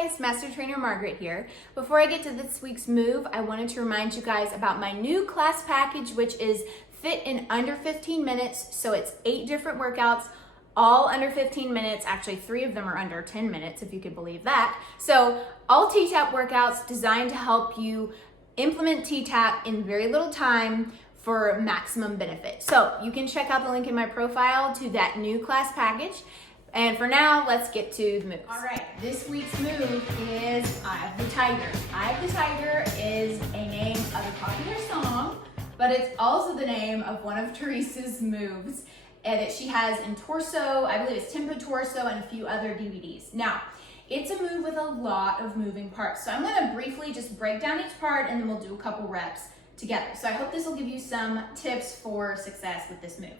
guys, Master Trainer Margaret here. Before I get to this week's move, I wanted to remind you guys about my new class package, which is fit in under 15 minutes. So it's 8 different workouts, all under 15 minutes. Actually, 3 of them are under 10 minutes, if you could believe that. So all T-Tapp workouts designed to help you implement T-Tapp in very little time for maximum benefit. So you can check out the link in my profile to that new class package. And for now, let's get to the moves. All right, this week's move is Eye of the Tiger. Eye of the Tiger is a name of a popular song, but it's also the name of one of Teresa's moves that she has in Torso. I believe it's Tempo Torso and a few other DVDs. Now, it's a move with a lot of moving parts. So I'm gonna briefly just break down each part and then we'll do a couple reps together. So I hope this will give you some tips for success with this move.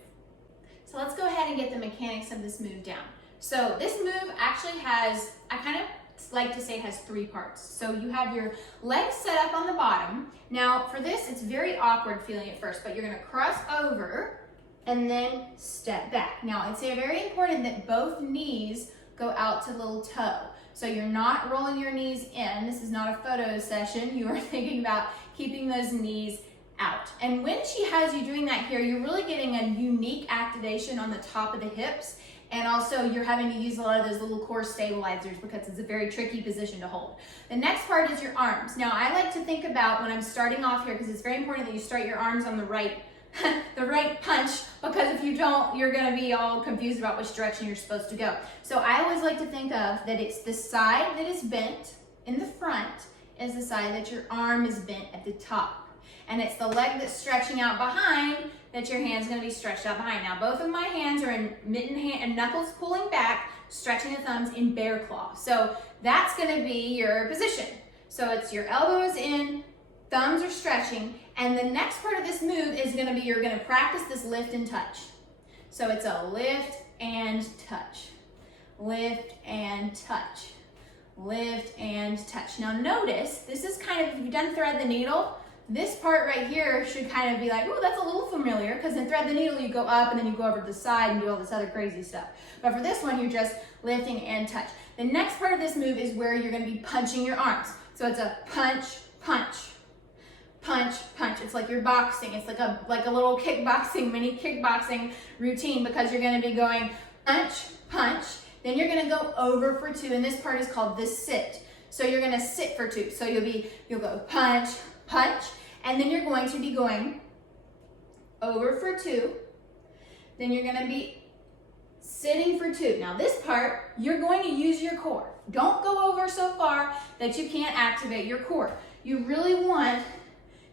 So let's go ahead and get the mechanics of this move down. So this move actually has, I kind of like to say it has 3 parts. So you have your legs set up on the bottom. Now for this, it's very awkward feeling at first, but you're gonna cross over and then step back. Now it's very important that both knees go out to little toe. So you're not rolling your knees in. This is not a photo session. You are thinking about keeping those knees out. And when she has you doing that here, you're really getting a unique activation on the top of the hips. And also you're having to use a lot of those little core stabilizers because it's a very tricky position to hold. The next part is your arms. Now I like to think about when I'm starting off here, because it's very important that you start your arms on the right the right punch, because if you don't, you're gonna be all confused about which direction you're supposed to go. So I always like to think of that it's the side that is bent in the front is the side that your arm is bent at the top. And it's the leg that's stretching out behind that your hand's gonna be stretched out behind. Now both of my hands are in mitten hand and knuckles pulling back, stretching the thumbs in bear claw. So that's gonna be your position. So it's your elbows in, thumbs are stretching, and the next part of this move is gonna be, you're gonna practice this lift and touch. So it's a lift and touch, lift and touch, lift and touch. Now notice, this is kind of, if you've done thread the needle, this part right here should kind of be like, oh, that's a little familiar, because in thread the needle, you go up and then you go over to the side and do all this other crazy stuff. But for this one, you're just lifting and touch. The next part of this move is where you're gonna be punching your arms. So it's a punch, punch, punch, punch. It's like you're boxing. It's like a little kickboxing, mini kickboxing routine, because you're gonna be going punch, punch, then you're gonna go over for 2, and this part is called the sit. So you're gonna sit for 2. So you'll go punch, punch, and then you're going to be going over for 2. Then you're gonna be sitting for 2. Now this part, you're going to use your core. Don't go over so far that you can't activate your core. You really want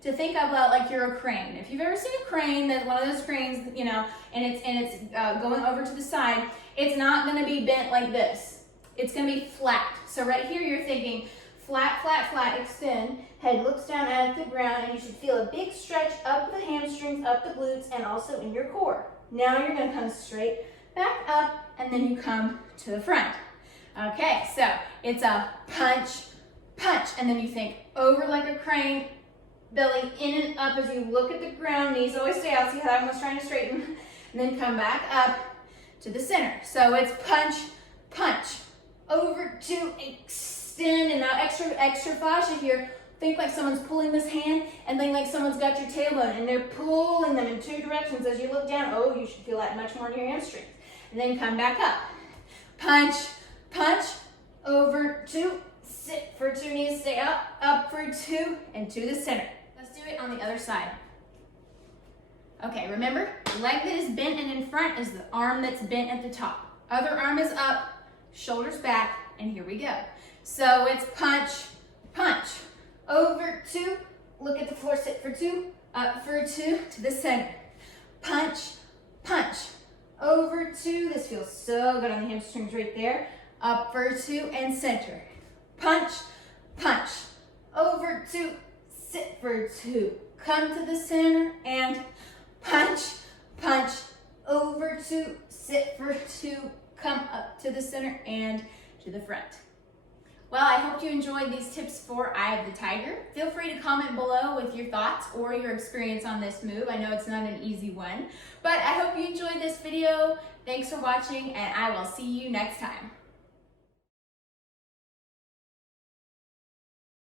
to think about like you're a crane. If you've ever seen a crane, that's one of those cranes, you know, and it's going over to the side, it's not gonna be bent like this. It's gonna be flat. So right here, you're thinking flat, flat, flat, extend, head looks down at the ground, and you should feel a big stretch up the hamstrings, up the glutes, and also in your core. Now you're gonna come straight back up, and then you come to the front. Okay, so it's a punch, punch, and then you think over like a crane, belly in and up as you look at the ground, knees always stay out, see how everyone's trying to straighten, and then come back up to the center. So it's punch, punch, over to extend, and now extra fascia here. Think like someone's pulling this hand, and then like someone's got your tailbone, and they're pulling them in 2 directions. As you look down, oh, you should feel that much more in your hamstrings. And then come back up. Punch, punch, over 2, sit for 2, knees stay up for 2, and to the center. Let's do it on the other side. Okay, remember, the leg that is bent and in front is the arm that's bent at the top. Other arm is up, shoulders back, and here we go. So it's punch, punch, over 2, look at the floor, sit for 2, up for 2, to the center. Punch, punch, over 2, this feels so good on the hamstrings right there. Up for 2 and center. Punch, punch, over 2, sit for 2, come to the center and punch, punch, over 2, sit for 2, come up to the center and to the front. Well, I hope you enjoyed these tips for Eye of the Tiger. Feel free to comment below with your thoughts or your experience on this move. I know it's not an easy one, but I hope you enjoyed this video. Thanks for watching, and I will see you next time.